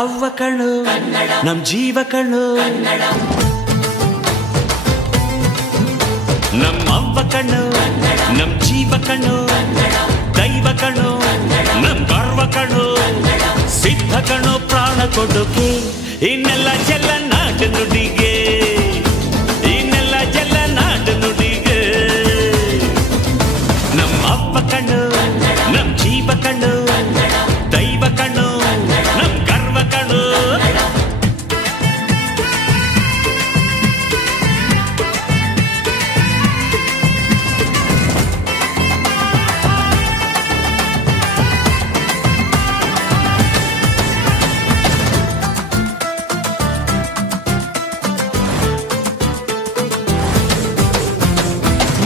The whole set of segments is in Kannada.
ಅವ್ವ ಕಣ್ಣು ನಮ್ ಜೀವ ಕಣ್ಣು ನಮ್ಮ ಅವ್ವ ಕಣ್ಣು ನಮ್ ಜೀವ ಕಣ್ಣು ದೈವ ಕಣ್ಣು ನಮ್ ಗರ್ವ ಕಣ್ಣು ಸಿದ್ಧ ಕಣ್ಣು ಪ್ರಾಣ ಕೊಡೋಕೆ ಇನ್ನೆಲ್ಲ ಜಲ ನಾಡು ನುಡಿಗೆ ಇನ್ನೆಲ್ಲ ಜಲ ನಾಡು ನುಡಿಗೆ ನಮ್ಮ ಅವ್ವ ಕಣ್ಣು ನಮ್ ಜೀವ ಕಣ್ಣು ದೈವ ಕಣ್ಣು ನಮ್ ಗರ್ವ ಕಣ್ಣು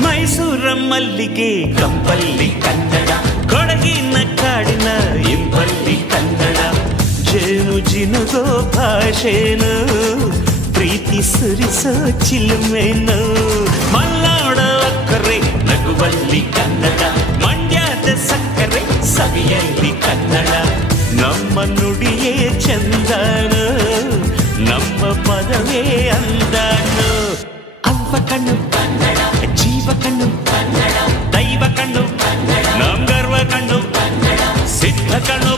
ಮೈಸೂರ ಮಲ್ಲಿಗೆ ಕಂಪಲ್ಲಿ ಕನ್ನಡ ಕೊಡಗಿನ ಕಾಡಿನ ಇಂಪಲ್ಲಿ ಕನ್ನಡ ಜೇನು ಜಿನುಗೋ ಭಾಷೆನು ಪ್ರೀತಿ ಸುರಿಸೋ ಚಿಲುಮೆನು ಮಲ್ನಾಡೋ ಅಕ್ಕರೆ ನಗುವಲ್ಲಿ ಕನ್ನಡ ಮಂಡ್ಯದ ಸಕ್ಕರೆ ಸವಿಯಲ್ಲಿ ಕನ್ನಡ ನಮ್ಮ ನುಡಿಯೇ ಚಂದನು ನಮ್ಮ ಪದವೇ ಅಂದನು ಅವ್ವ ಕಣ್ಣು ಜೀವ ಕಣ್ಣು ದೈವ ಕಣ್ಣು ನಮ್ ಗರ್ವ ಕಣ್ಣು ಸಿದ್ಧ ಕಣ್ಣು